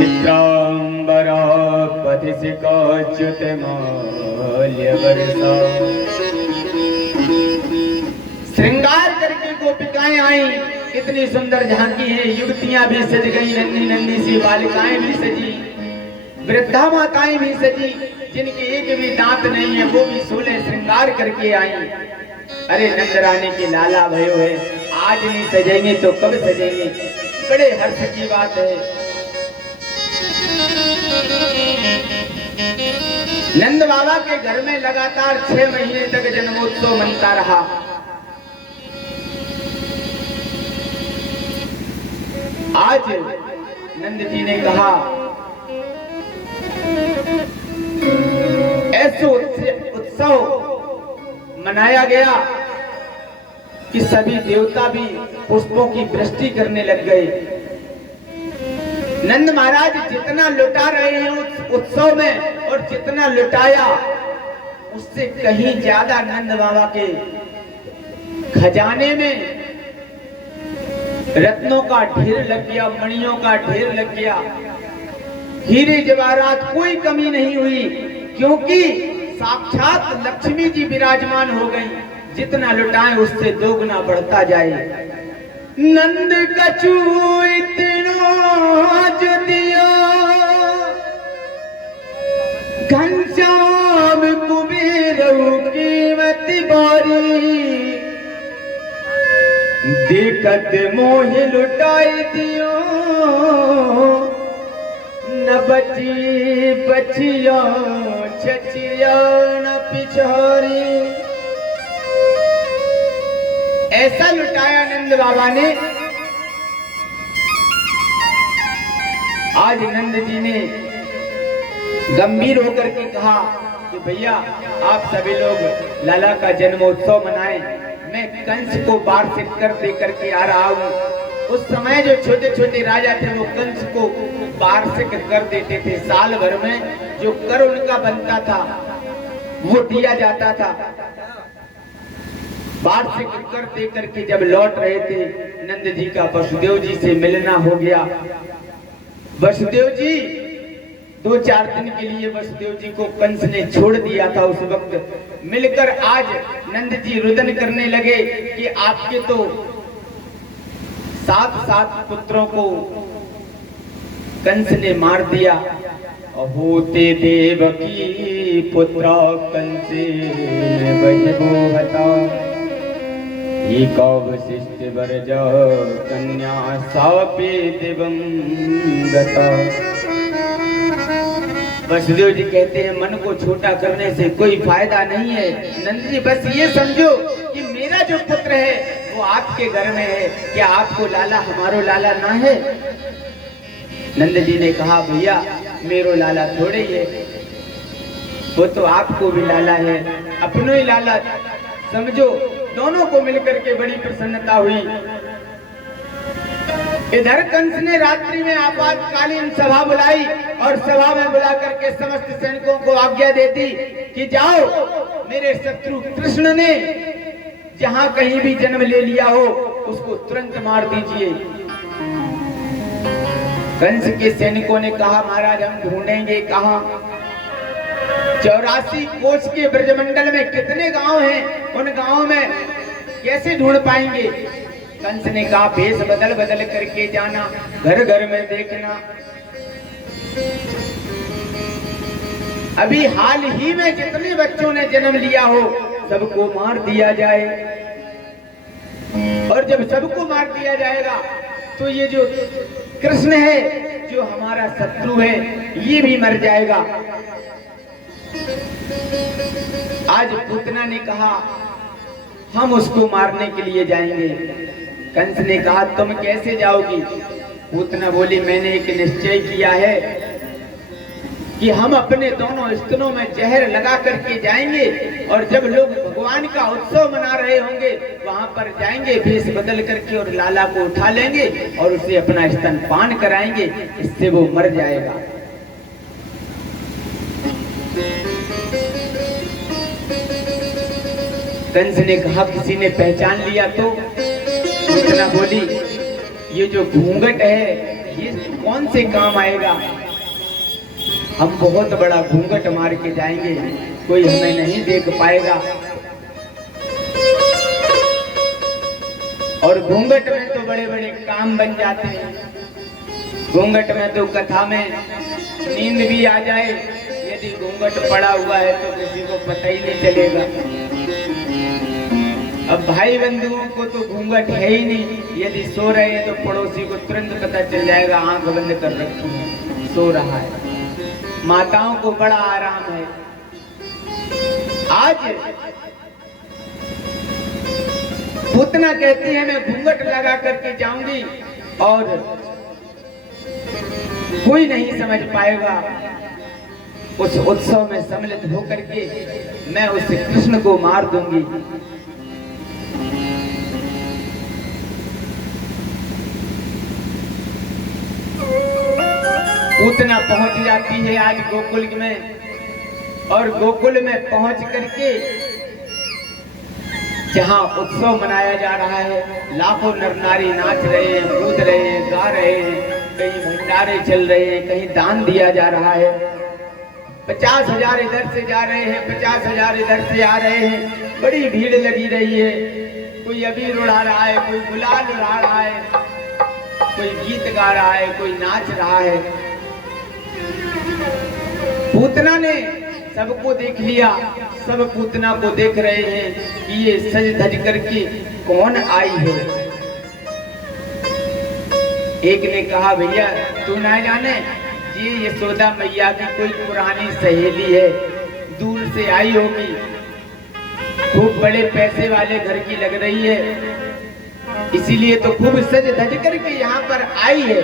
चित्रांबरा पथिसिकाच्युत माल्यवर्षा। श्रृंगार करके गोपिकाएं आई, कितनी सुंदर झांकी है। युवतियां भी सज गई, नन्ही नन्ही सी बालिकाएं भी सजी, वृद्धा माताएं भी सजी, जिनके एक भी दांत नहीं है वो भी 16 श्रृंगार करके आई। अरे नंद रानी के लाला भयो है, आज नहीं सजेंगे तो कब सजेंगे। बड़े हर्ष की बात है। नंद बाबा के घर में लगातार 6 महीने तक जन्मोत्सव मनता रहा। आज नंद जी ने कहा ऐसे उत्सव मनाया गया कि सभी देवता भी पुष्पों की वृष्टि करने लग गए। नंद महाराज जितना लुटा रहे हैं उस उत्सव में, और जितना लुटाया उससे कहीं ज्यादा नंद बाबा के खजाने में रत्नों का ढेर लग गया, मणियों का ढेर लग गया, हीरे जवाहरात कोई कमी नहीं हुई, क्योंकि साक्षात लक्ष्मी जी विराजमान हो गई। जितना लुटाएं उससे दोगुना बढ़ता जाए। नंद कछु इतना जो दिया, घनश्याम कुबेरऊ कीमत बारी, देखत मोह लुटाई दियो, न बची बचिया छचिया न पिछारी। ऐसा लुटाया नंद बाबा ने। आज नंद जी ने गंभीर होकर के कहा कि भैया आप सभी लोग लाला का जन्मोत्सव मनाएं। मैं कंस को वार्षिक कर दे करके आ रहा हूँ। उस समय जो छोटे छोटे राजा थे वो कंस को वार्षिक कर देते थे। साल भर में जो कर उनका बनता था वो दिया जाता था। वार्षिक कर दे करके जब लौट रहे थे, नंद जी का वसुदेव जी से मिलना हो गया। वसुदेव जी 2-4 दिन के लिए वसुदेव जी को कंस ने छोड़ दिया था। उस वक्त मिलकर आज नंद जी रुदन करने लगे कि आपके तो 7 पुत्रों को कंस ने मार दिया। होते देवकी पुत्रा कंसे बहिबो हता, वशिष्ठ वर्ज कन्या सापे दिवंगता। वसुदेव जी कहते हैं मन को छोटा करने से कोई फायदा नहीं है। नंद जी बस ये समझो कि मेरा जो पुत्र है वो आपके घर में है, क्या आपको लाला हमारो लाला ना है? नंद जी ने कहा भैया मेरो लाला थोड़े ही है, वो तो आपको भी लाला है, अपनो ही लाला समझो। दोनों को मिलकर के बड़ी प्रसन्नता हुई। इधर कंस ने रात्रि में आपातकालीन सभा बुलाई और सभा में बुला करके समस्त सैनिकों को आज्ञा दे दी कि जाओ मेरे शत्रु कृष्ण ने जहां कहीं भी जन्म ले लिया हो उसको तुरंत मार दीजिए। कंस के सैनिकों ने कहा महाराज हम ढूंढेंगे कहां? 84 कोस के ब्रजमंडल में कितने गांव हैं, उन गांवों में कैसे ढूंढ पाएंगे? कंस ने कहा भेष बदल बदल करके जाना, घर घर में देखना। अभी हाल ही में जितने बच्चों ने जन्म लिया हो सबको मार दिया जाए, और जब सबको मार दिया जाएगा तो ये जो कृष्ण है जो हमारा शत्रु है ये भी मर जाएगा। आज पूतना ने कहा हम उसको मारने के लिए जाएंगे। कंस ने कहा तुम कैसे जाओगी? पूतना बोली मैंने एक निश्चय किया है कि हम अपने दोनों स्तनों में जहर लगा करके जाएंगे, और जब लोग भगवान का उत्सव मना रहे होंगे वहां पर जाएंगे भेष बदल करके और लाला को उठा लेंगे और उसे अपना स्तन पान कराएंगे, इससे वो मर जाएगा। कंस ने कहा किसी ने पहचान लिया तो? पूतना बोली ये जो घूंघट है ये कौन से काम आएगा। हम बहुत बड़ा घूंघट मार के जाएंगे, कोई हमें नहीं देख पाएगा। और घूंघट में तो बड़े बड़े काम बन जाते हैं। घूंघट में तो कथा में नींद भी आ जाए, यदि घूंघट पड़ा हुआ है तो किसी को पता ही नहीं चलेगा। अब भाई बंधुओं को तो घूंघट है ही नहीं, यदि सो रहे हैं तो पड़ोसी को तुरंत पता चल जाएगा, आंख बंद कर रखी है, सो रहा है। माताओं को बड़ा आराम है। आज पूतना कहती है मैं घूंघट लगा करके जाऊंगी और कोई नहीं समझ पाएगा। उस उत्सव में सम्मिलित होकर के मैं उस कृष्ण को मार दूंगी। पूतना पहुंच जाती है आज गोकुल में, और गोकुल में पहुंच करके जहां उत्सव मनाया जा रहा है, लाखों नर नारी नाच रहे हैं, कूद रहे हैं, गा रहे हैं, कहीं भंडारे चल रहे हैं, कहीं दान दिया जा रहा है। 50,000 इधर से जा रहे हैं, 50,000 इधर से आ रहे हैं, बड़ी भीड़ लगी रही है। कोई अबीर उड़ा रहा है, कोई गुलाल उड़ा रहा है, कोई गीत गा रहा है, कोई नाच रहा है। पूतना ने सबको देख लिया, सब पूतना को देख रहे हैं कि ये सज धज करके कौन आई है। एक ने कहा भैया तू ना जाने, ये यशोदा मैया की कोई पुरानी सहेली है, दूर से आई होगी, खूब बड़े पैसे वाले घर की लग रही है, इसीलिए तो खूब सज धज करके यहाँ पर आई है।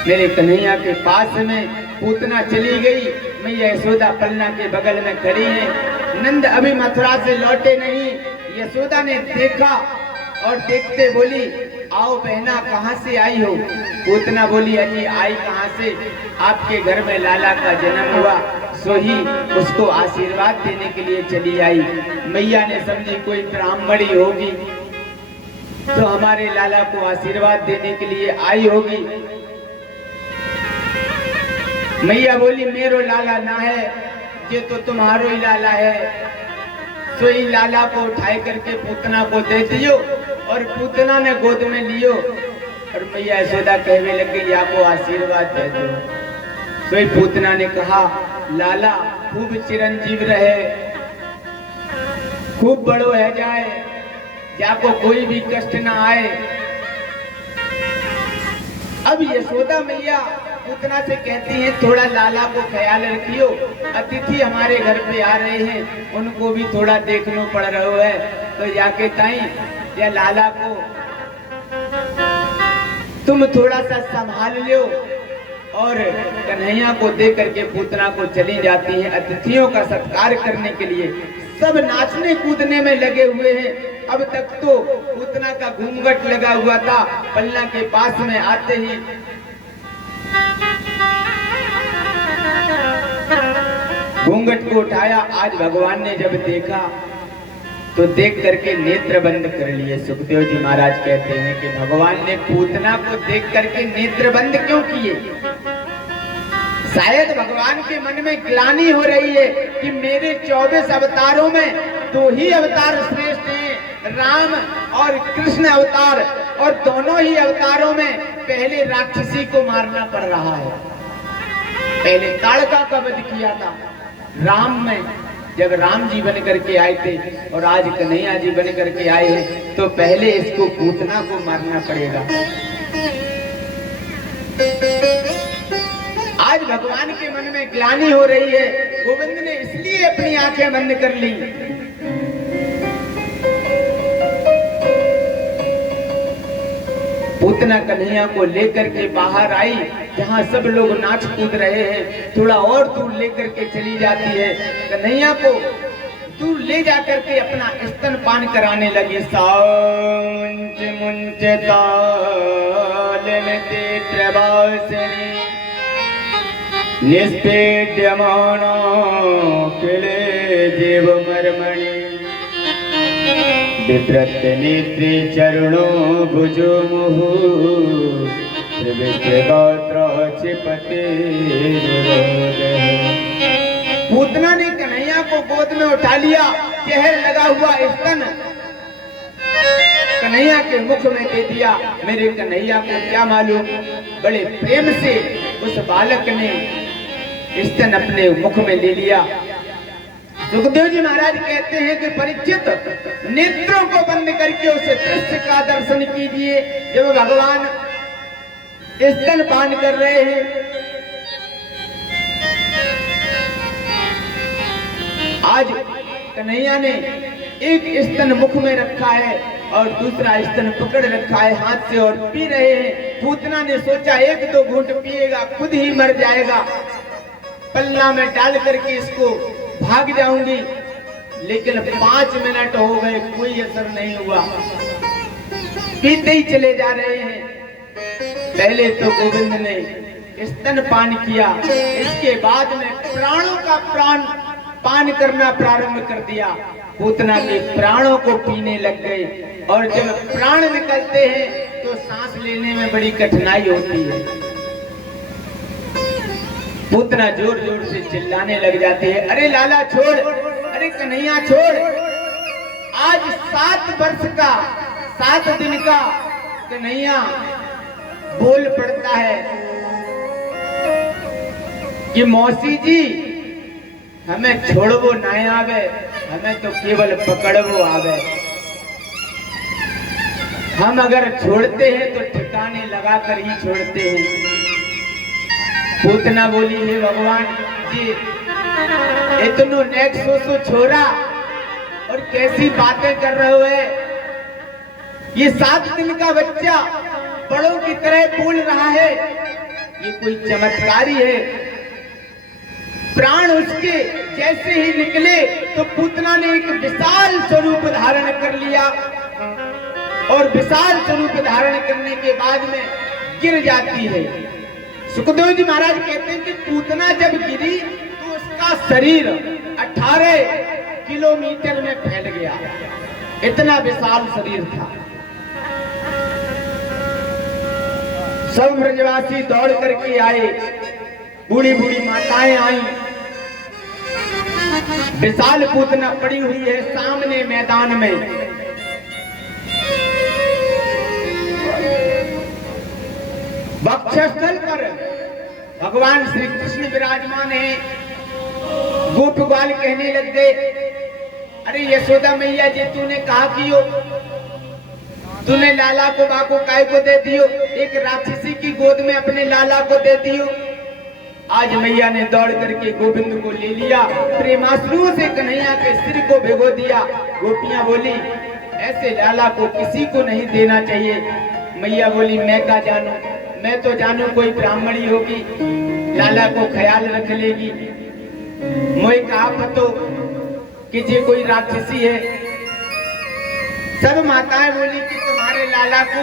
मेरे कन्हैया के पास में पूतना चली गई, मैया यशोदा पलना के बगल में खड़ी है। नंद अभी मथुरा से लौटे नहीं। यशोदा ने देखा और देखते बोली आओ बहना कहाँ से आई हो। पूतना बोली अजी आई कहाँ से, आपके घर में लाला का जन्म हुआ, सो ही उसको आशीर्वाद देने के लिए चली आई। मैया ने समझी कोई ब्राह्मणी होगी तो हमारे लाला को आशीर्वाद देने के लिए आई होगी। मैया बोली मेरो लाला ना है, ये तो तुम्हारो ही लाला है। सो ही लाला को उठाए करके पूतना को दे दियो, और पूतना ने गोद में लियो, और मैया यशोदा कहने लगी आपको आशीर्वाद दे दो। सो ही पूतना ने कहा लाला खूब चिरंजीव रहे, खूब बड़ो है जाए, जाको कोई भी कष्ट ना आए। अब यशोदा मैया पूतना से कहती हैं थोड़ा लाला को ख्याल रखियो, अतिथि हमारे घर पे आ रहे हैं, उनको भी थोड़ा देखना पड़ रहा है, तो जाके ताई या लाला को तुम थोड़ा सा संभाल लो। और कन्हैया को दे करके पूतना को चली जाती है अतिथियों का सत्कार करने के लिए। सब नाचने कूदने में लगे हुए हैं। अब तक तो पूतना का घूंघट लगा हुआ था, पलना के पास में आते ही घूंघट को उठाया। आज भगवान ने जब देखा तो देख करके नेत्र बंद कर लिए। सुखदेव जी महाराज कहते हैं कि भगवान ने पूतना को देख करके नेत्र बंद क्यों किए। शायद भगवान के मन में ग्लानि हो रही है कि मेरे 24 अवतारों में 2 ही अवतार श्रेष्ठ हैं, राम और कृष्ण अवतार, और दोनों ही अवतारों में पहले राक्षसी को मारना पड़ रहा है। पहले ताड़का का वध किया था राम में, जब राम जी बन करके आए थे, और आज कन्हैया जी बन करके आए हैं, तो पहले इसको पूतना को मारना पड़ेगा। आज भगवान के मन में ग्लानि हो रही है। गोविंद ने इसलिए अपनी आंखें बंद कर ली। पूतना कन्हैया को लेकर के बाहर आई, जहाँ सब लोग नाच कूद रहे हैं, थोड़ा और दूर लेकर के चली जाती है। कन्हैया को दूर ले जाकर के अपना स्तनपान कराने लगी। साउंच मुंच ताल में तेत्रवासिनी निष्पेद्यमानो किले देव मर्मणि विव्रत नेत्रे चरणों भुजो मुहु त्रिविक्र गोत्र चिपते पूतना ने कन्हैया को गोद में उठा लिया। जहर लगा हुआ स्तन कन्हैया के मुख में दे दिया। मेरे कन्हैया को क्या मालूम, बड़े प्रेम से उस बालक ने स्तन अपने मुख में ले लिया। सुखदेव जी महाराज कहते हैं कि परीक्षित नेत्रों को बंद करके उस दृश्य का दर्शन कीजिए जब भगवान स्तन पान कर रहे हैं। आज कन्हैया ने एक स्तन मुख में रखा है और दूसरा स्तन पकड़ रखा है हाथ से और पी रहे हैं। पूतना ने सोचा एक दो घूंट पिएगा खुद ही मर जाएगा, पल्ला में डाल करके इसको भाग जाऊंगी, लेकिन 5 मिनट हो गए कोई असर नहीं हुआ, पीते ही चले जा रहे हैं। पहले तो गोविंद ने स्तन पान किया, इसके बाद में प्राणों का प्राण पान करना प्रारंभ कर दिया। पूतना के प्राणों को पीने लग गए और जब प्राण निकलते हैं तो सांस लेने में बड़ी कठिनाई होती है। पूतना जोर जोर से चिल्लाने लग जाते हैं, अरे लाला छोड़, अरे कन्हैया छोड़। आज 7 वर्ष का 7 दिन का कन्हैया बोल पड़ता है कि मौसी जी हमें छोड़वो ना आवे, हमें तो केवल पकड़वो आवे। हम अगर छोड़ते हैं तो ठिकाने लगाकर ही छोड़ते हैं। पूतना बोली, हे भगवान जी इतनो नेक सो छोरा और कैसी बातें कर रहे हो है। ये 7 दिन का बच्चा बड़ों की तरह बोल रहा है, ये कोई चमत्कारी है। प्राण उसके जैसे ही निकले तो पूतना ने एक विशाल स्वरूप धारण कर लिया और विशाल स्वरूप धारण करने के बाद में गिर जाती है। सुखदेव जी महाराज कहते हैं कि पूतना जब गिरी तो उसका शरीर 18 किलोमीटर में फैल गया, इतना विशाल शरीर था। सब ब्रजवासी दौड़ करके आए, बूढ़ी बूढ़ी माताएं आई। विशाल पूतना पड़ी हुई है सामने मैदान में। वक्षस्थल पर भगवान श्री कृष्ण विराजमान है। गोप ग्वाल कहने लग गए, अरे यशोदा मैया जी तूने कहा कि तूने लाला को बाको काय को दे दियो, एक राक्षसी की गोद में अपने लाला को दे दियो। आज मैया ने दौड़ करके गोविंद को ले लिया, प्रेमाश्रुओं से कन्हैया के सिर को भिगो दिया। गोपियां बोली ऐसे लाला को किसी को नहीं देना चाहिए। मैया बोली मैं क्या जानू, मैं तो जानू कोई ब्राह्मणी होगी लाला को ख्याल रख लेगी। मुझे कहा पतो कि ये कोई राक्षसी है। सब माताएं बोली कि तुम्हारे लाला को